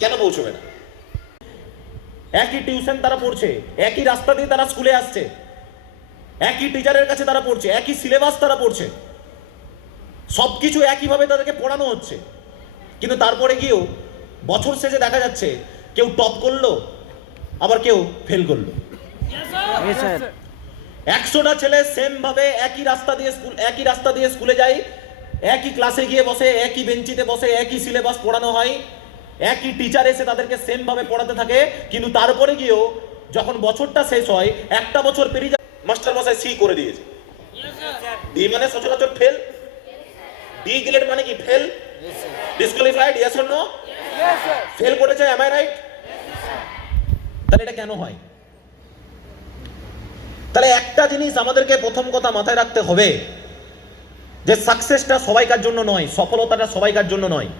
কেন পৌঁছবে না? একই টিউশন তারা পড়ছে, একই রাস্তা দিয়ে তারা স্কুলে আসছে, একই টিচারের কাছে তারা পড়ছে, একই সিলেবাস তারা পড়ছে, সবকিছু একইভাবে তাদেরকে পড়ানো হচ্ছে, কিন্তু তারপরে গিয়েও বছর শেষে দেখা যাচ্ছে কেউ টপ করলো, আবার কেউ ফেল করলো। 100টা ছেলে সেম ভাবে একই রাস্তা দিয়ে স্কুলে যায়, একই ক্লাসে গিয়ে বসে, একই বেঞ্চিতে বসে, একই সিলেবাস পড়ানো হয়, একই টিচার এসে তাদেরকে সেম ভাবে পড়াতে থাকে, কিন্তু তারপরে গিয়েও যখন বছরটা শেষ হয়, একটা বছর পেরিয়ে যায়, মাস্টার মশাই সি করে দিয়েছে। ডি মানে সচরাচর ফেল, ডি গ্রেড মানে কি fail, disqualified, yes or no? Fail করেছে, এম আই রাইট? তাহলে এটা কেন হয়? তাহলে একটা জিনিস আমাদেরকে প্রথম কথা মাথায় রাখতে হবে, যে সাকসেসটা সবাইকার জন্য নয়, সফলতাটা সবাইকার জন্য নয়।